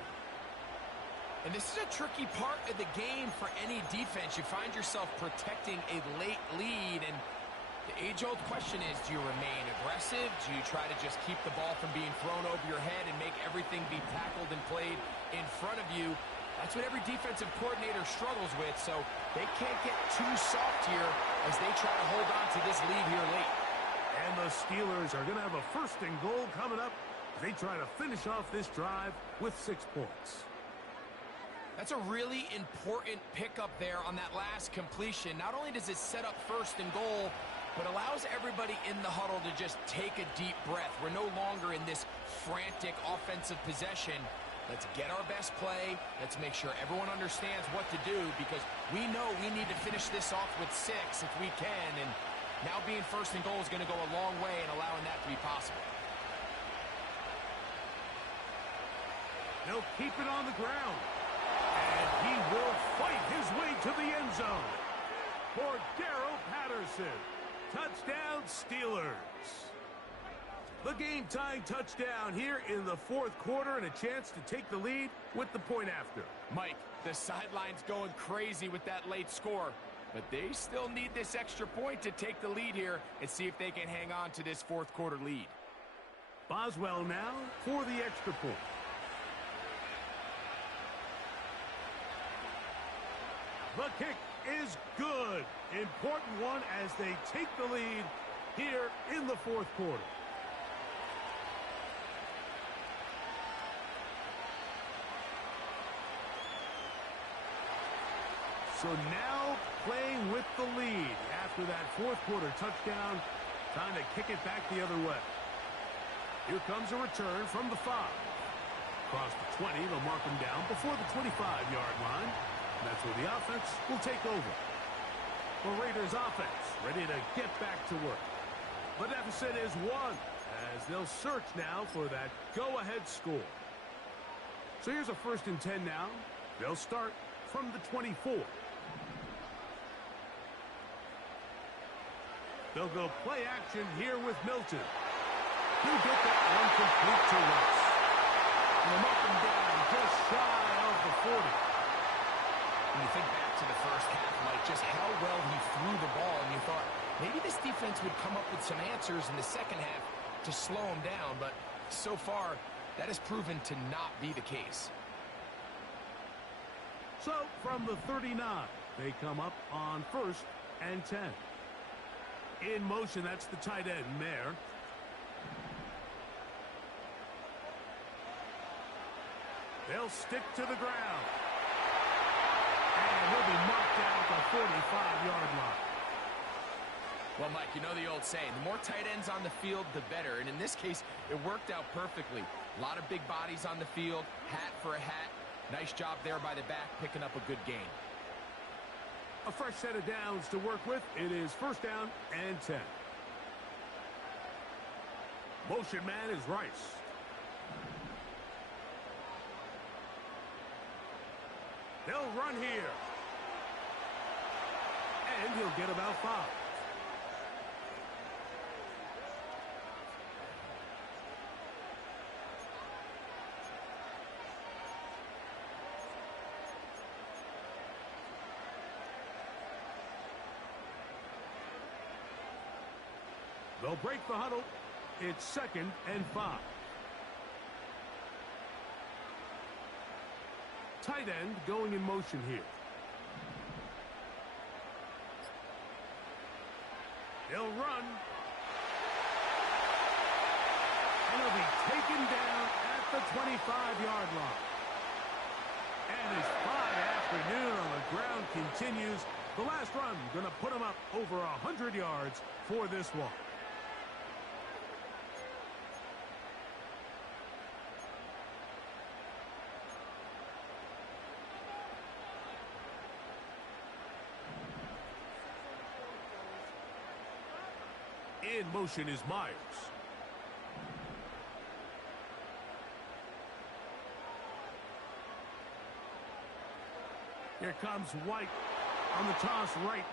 And this is a tricky part of the game for any defense. You find yourself protecting a late lead, and the age-old question is, do you remain aggressive? Do you try to just keep the ball from being thrown over your head and make everything be tackled and played in front of you? That's what every defensive coordinator struggles with, so they can't get too soft here as they try to hold on to this lead here late. And the Steelers are going to have a 1st and goal coming up as they try to finish off this drive with 6 points. That's a really important pickup there on that last completion. Not only does it set up 1st and goal, but allows everybody in the huddle to just take a deep breath. We're no longer in this frantic offensive possession. Let's get our best play. Let's make sure everyone understands what to do, because we know we need to finish this off with 6 if we can. And now being 1st and goal is going to go a long way in allowing that to be possible. They'll keep it on the ground. And he will fight his way to the end zone. For Darrell Patterson. Touchdown, Steelers. The game-tying touchdown here in the 4th quarter, and a chance to take the lead with the point after. Mike, the sideline's going crazy with that late score, but they still need this extra point to take the lead here and see if they can hang on to this 4th quarter lead. Boswell now for the extra point. The kick is good. Important one as they take the lead here in the 4th quarter. So now playing with the lead after that 4th quarter touchdown, time to kick it back the other way. Here comes a return from the 5. Across the 20, they'll mark him down before the 25-yard line. And that's where the offense will take over. The Raiders offense ready to get back to work. The deficit is 1 as they'll search now for that go-ahead score. So here's a 1st and 10 now. They'll start from the 24. They'll go play action here with Milton. He'll get that one complete to Russ. And they'll mark him down just shy of the 40. When you think back to the first half, Mike, just how well he threw the ball, and you thought maybe this defense would come up with some answers in the second half to slow him down, but so far that has proven to not be the case. So from the 39, they come up on 1st and 10. In motion, that's the tight end, Mayer. They'll stick to the ground. And he'll be marked down at the 45-yard line. Well, Mike, you know the old saying, the more tight ends on the field, the better. And in this case, it worked out perfectly. A lot of big bodies on the field, hat for a hat. Nice job there by the back, picking up a good gain. A fresh set of downs to work with. It is first down and 10. Motion man is Rice. They'll run here. And he'll get about 5. They'll break the huddle. It's second and 5. Tight end going in motion here. He'll run. And he'll be taken down at the 25-yard line. And his fine afternoon on the ground continues. The last run going to put him up over 100 yards for this one. In motion is Myers. Here comes White on the toss right.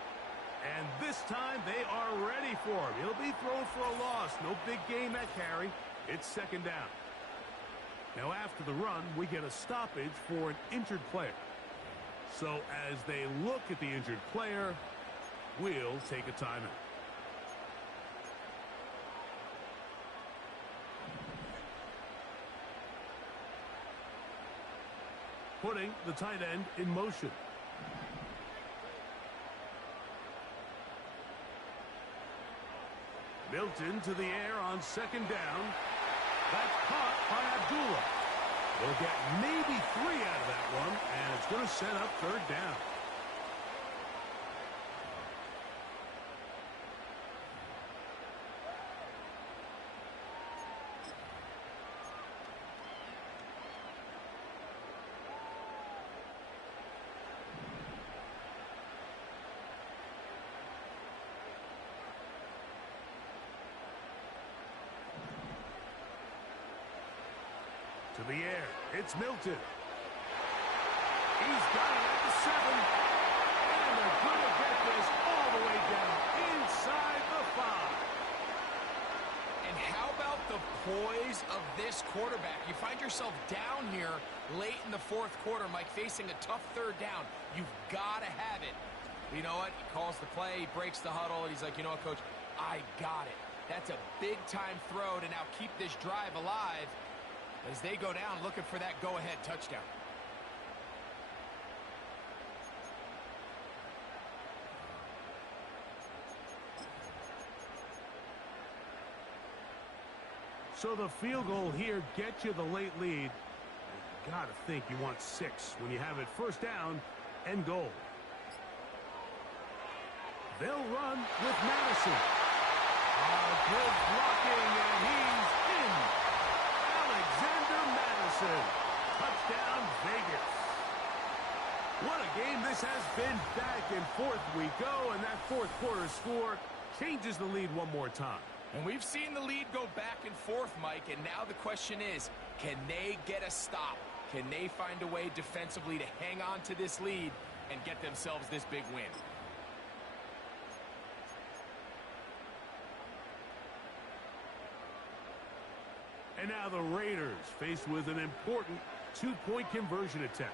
And this time they are ready for him. He'll be thrown for a loss. No big gain that carry. It's second down. Now after the run, we get a stoppage for an injured player. So as they look at the injured player, we'll take a timeout. Putting the tight end in motion. Milton to the air on second down. That's caught by Abdullah. They'll get maybe 3 out of that one, and it's going to set up third down. To the air, it's Milton. He's got it at the 7. And they're going to get this all the way down inside the 5. And how about the poise of this quarterback? You find yourself down here late in the fourth quarter, Mike, facing a tough third down. You've got to have it. You know what? He calls the play, he breaks the huddle, and he's like, you know what, Coach? I got it. That's a big-time throw to now keep this drive alive as they go down looking for that go-ahead touchdown. So the field goal here gets you the late lead. You got to think you want 6 when you have it first down and goal. They'll run with Madison. Good blocking, and he's in. Alexander Madison. Touchdown, Vegas. What a game this has been. Back and forth we go, and that fourth quarter score changes the lead one more time. And we've seen the lead go back and forth, Mike, and now the question is, can they get a stop? Can they find a way defensively to hang on to this lead and get themselves this big win? And now the Raiders faced with an important 2-point conversion attempt.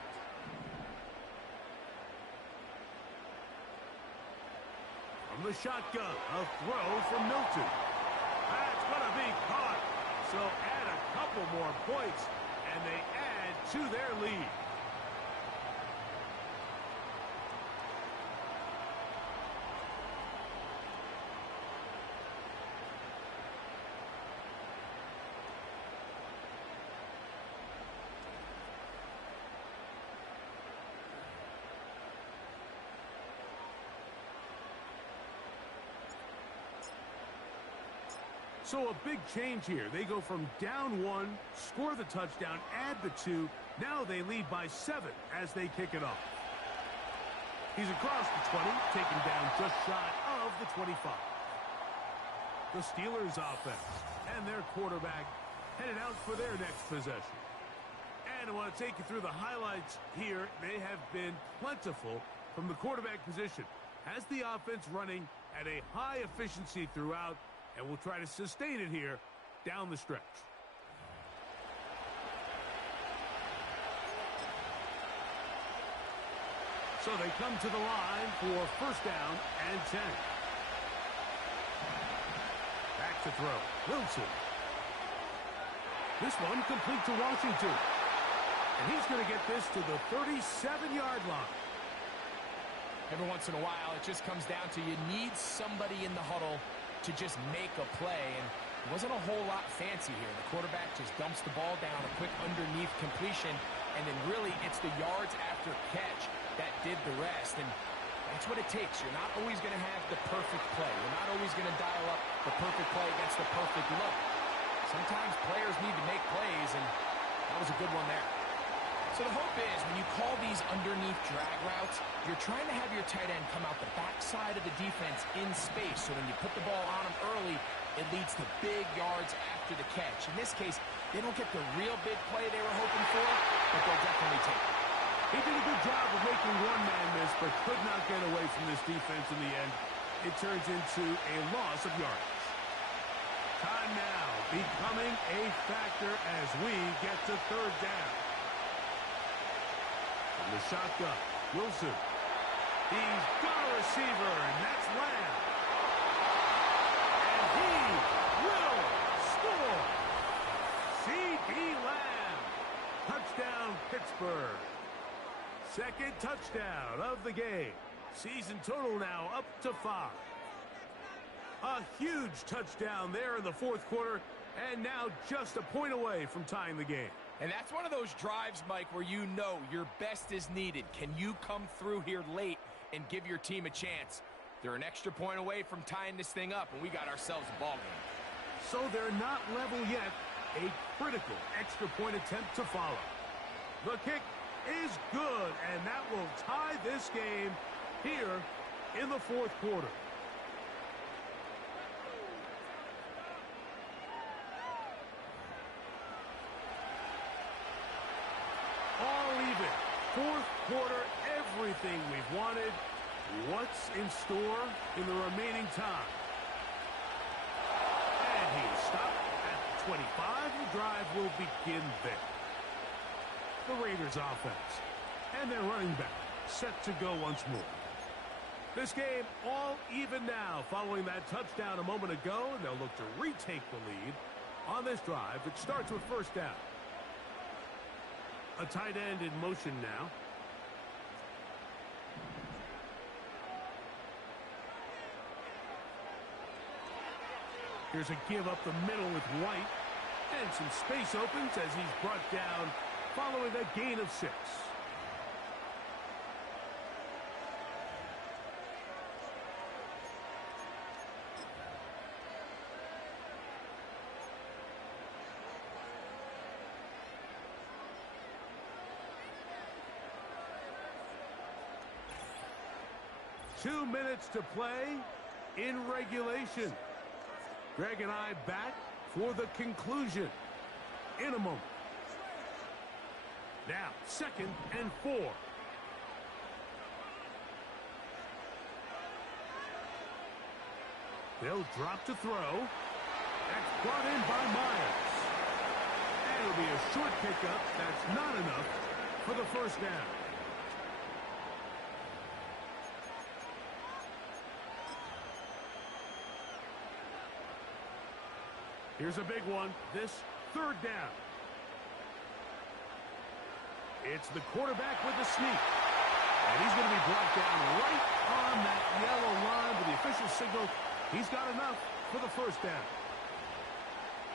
From the shotgun, a throw from Milton. That's going to be caught. So add a couple more points, and they add to their lead. So a big change here. They go from down 1, score the touchdown, add the 2. Now they lead by 7 as they kick it off. He's across the 20, taken down just shy of the 25. The Steelers offense and their quarterback headed out for their next possession. And I want to take you through the highlights here. They have been plentiful from the quarterback position. Has the offense running at a high efficiency throughout, and we'll try to sustain it here down the stretch. So they come to the line for first down and 10. Back to throw. Wilson. This one complete to Washington. And he's going to get this to the 37-yard line. Every once in a while, it just comes down to you need somebody in the huddle to just make a play. And it wasn't a whole lot fancy here. The quarterback just dumps the ball down, a quick underneath completion, and then really it's the yards after catch that did the rest. And that's what it takes. You're not always going to have the perfect play. You're not always going to dial up the perfect play against the perfect look. Sometimes players need to make plays, and that was a good one there. So the hope is when you call these underneath drag routes, you're trying to have your tight end come out the backside of the defense in space. So when you put the ball on him early, it leads to big yards after the catch. In this case, they don't get the real big play they were hoping for, but they'll definitely take it. He did a good job of making one man miss, but could not get away from this defense in the end. It turns into a loss of yardage. Time now becoming a factor as we get to third down. From the shotgun, Wilson. He's got a receiver, and that's Lamb. And he will score. C.D. Lamb. Touchdown, Pittsburgh. Second touchdown of the game. Season total now up to 5. A huge touchdown there in the fourth quarter, and now just a point away from tying the game. And that's one of those drives, Mike, where you know your best is needed. Can you come through here late and give your team a chance? They're an extra point away from tying this thing up, and we got ourselves a ball game. So they're not level yet. A critical extra point attempt to follow. The kick is good, and that will tie this game here in the fourth quarter. All even. Fourth quarter, everything we've wanted. What's in store in the remaining time? And he's stopped at the 25. The drive will begin there. The Raiders offense and their running back set to go once more. This game all even now following that touchdown a moment ago, and they'll look to retake the lead on this drive. It starts with first down. A tight end in motion now. Here's a give up the middle with White, and some space opens as he's brought down following a gain of 6. Two minutes to play in regulation. Greg and I back for the conclusion in a moment. Now, 2nd and 4. They'll drop to throw. That's brought in by Myers. And it'll be a short pickup. That's not enough for the first down. Here's a big one. This third down. It's the quarterback with the sneak. And he's going to be brought down right on that yellow line with the official signal. He's got enough for the first down.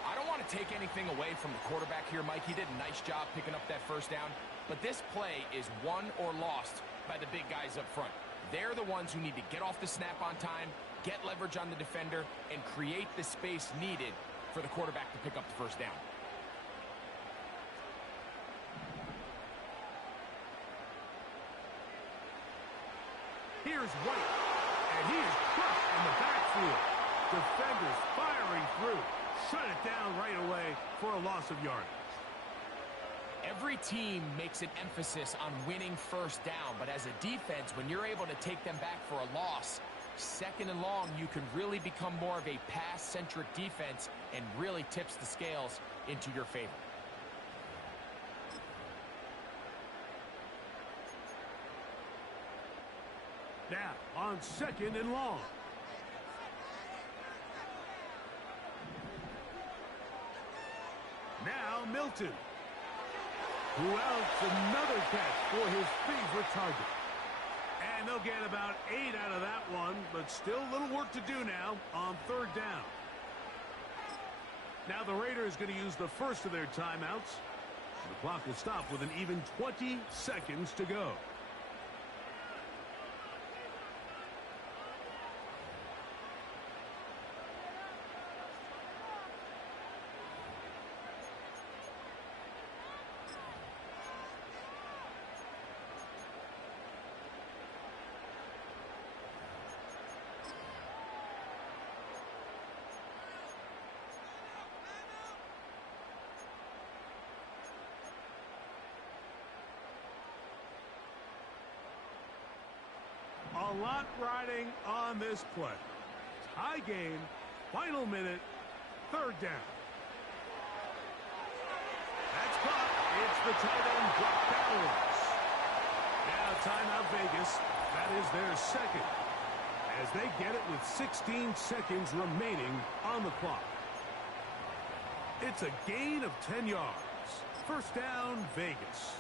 I don't want to take anything away from the quarterback here, Mike. He did a nice job picking up that first down. But this play is won or lost by the big guys up front. They're the ones who need to get off the snap on time, get leverage on the defender, and create the space needed for the quarterback to pick up the first down. Here's White, and he is crushed in the backfield. Defenders firing through. Shut it down right away for a loss of yardage. Every team makes an emphasis on winning first down, but as a defense, when you're able to take them back for a loss, second and long, you can really become more of a pass-centric defense and really tips the scales into your favor. Now, on second and long. Now, Milton. Who else? Another catch for his favorite target. And they'll get about 8 out of that one, but still a little work to do now on third down. Now the Raiders going to use the first of their timeouts. The clock will stop with an even 20 seconds to go. A lot riding on this play. Tie game, final minute, third down. That's caught. It's the tight end drop balance. Now timeout Vegas. That is their second. As they get it with 16 seconds remaining on the clock. It's a gain of 10 yards. First down, Vegas.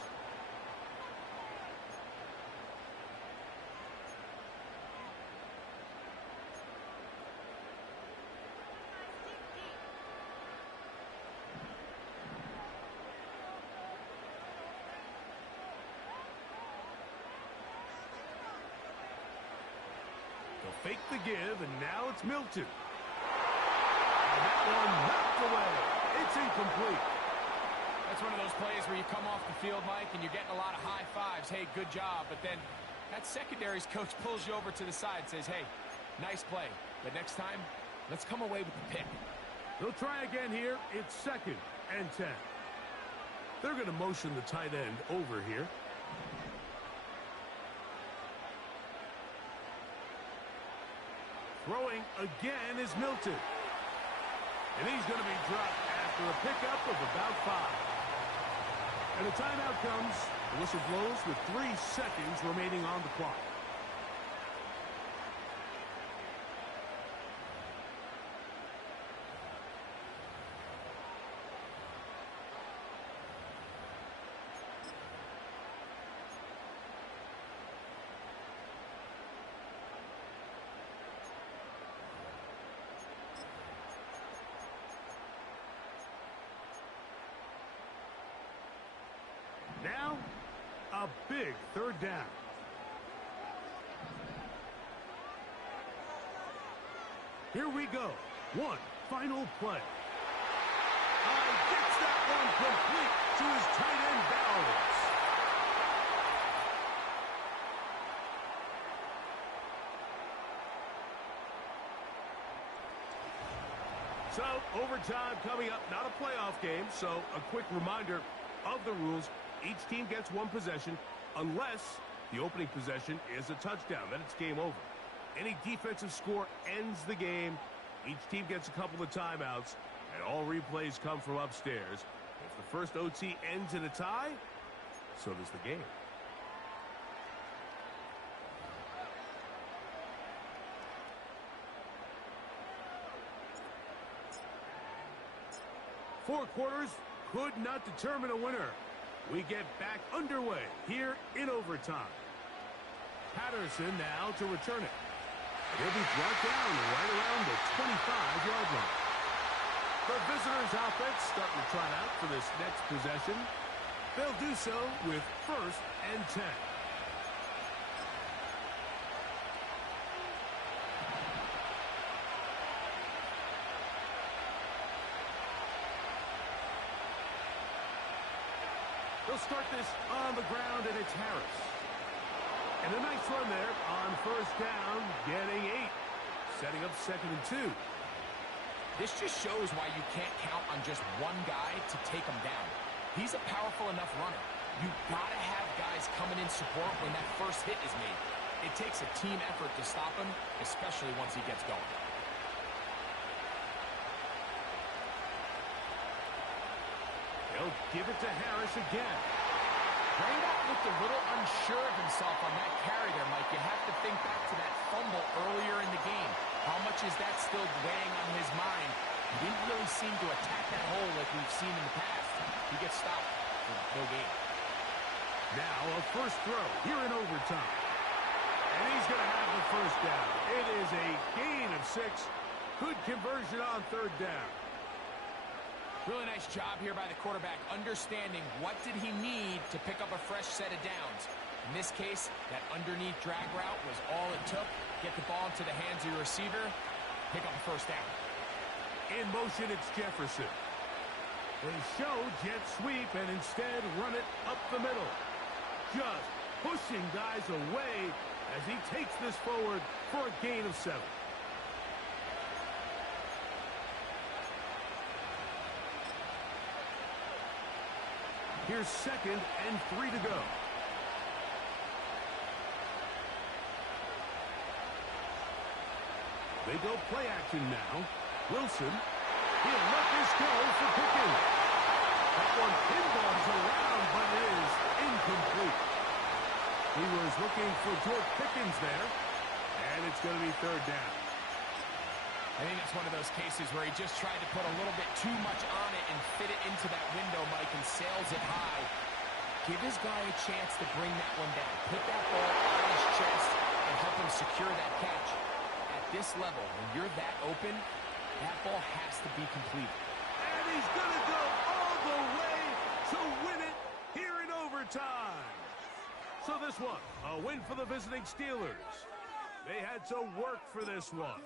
Fake the give, and now it's Milton. And that one knocked away. It's incomplete. That's one of those plays where you come off the field, Mike, and you're getting a lot of high fives. Hey, good job. But then that secondary's coach pulls you over to the side and says, hey, nice play. But next time, let's come away with the pick. They'll try again here. It's second and 10. They're going to motion the tight end over here. Throwing again is Milton. And he's going to be dropped after a pickup of about 5. And the timeout comes. The whistle blows with 3 seconds remaining on the clock. Now, a big third down. Here we go. One final play. Gets that one complete to his tight end balance. So, overtime coming up. Not a playoff game, so a quick reminder of the rules. Each team gets one possession unless the opening possession is a touchdown. Then it's game over. Any defensive score ends the game. Each team gets a couple of timeouts, and all replays come from upstairs. If the first OT ends in a tie, so does the game. Four quarters could not determine a winner. We get back underway here in overtime. Patterson now to return it. He'll be brought down right around the 25-yard line. The visitors' offense starting to try out for this next possession. They'll do so with first and 10. They'll start this on the ground, and it's Harris. And a nice run there on first down, getting 8. Setting up 2nd and 2. This just shows why you can't count on just one guy to take him down. He's a powerful enough runner. You've got to have guys coming in support when that first hit is made. It takes a team effort to stop him, especially once he gets going. They'll give it to Harris again. Running back looked a little unsure of himself on that carry there, Mike. You have to think back to that fumble earlier in the game. How much is that still weighing on his mind? He didn't really seem to attack that hole like we've seen in the past. He gets stopped for no gain. Now a first throw here in overtime. And he's going to have the first down. It is a gain of 6. Good conversion on 3rd down. Really nice job here by the quarterback, understanding what did he need to pick up a fresh set of downs. In this case, that underneath drag route was all it took. Get the ball into the hands of your receiver, pick up a first down. In motion, it's Jefferson. They show jet sweep and instead run it up the middle. Just pushing guys away as he takes this forward for a gain of 7. Here's 2nd and 3 to go. They go play action now. Wilson, he'll let this go for Pickens. That one pinballs around, but it is incomplete. He was looking for George Pickens there, and it's going to be 3rd down. I think it's one of those cases where he just tried to put a little bit too much on it and fit it into that window, Mike, and sails it high. Give his guy a chance to bring that one down. Put that ball on his chest and help him secure that catch. At this level, when you're that open, that ball has to be completed. And he's going to go all the way to win it here in overtime. So this one, a win for the visiting Steelers. They had to work for this one.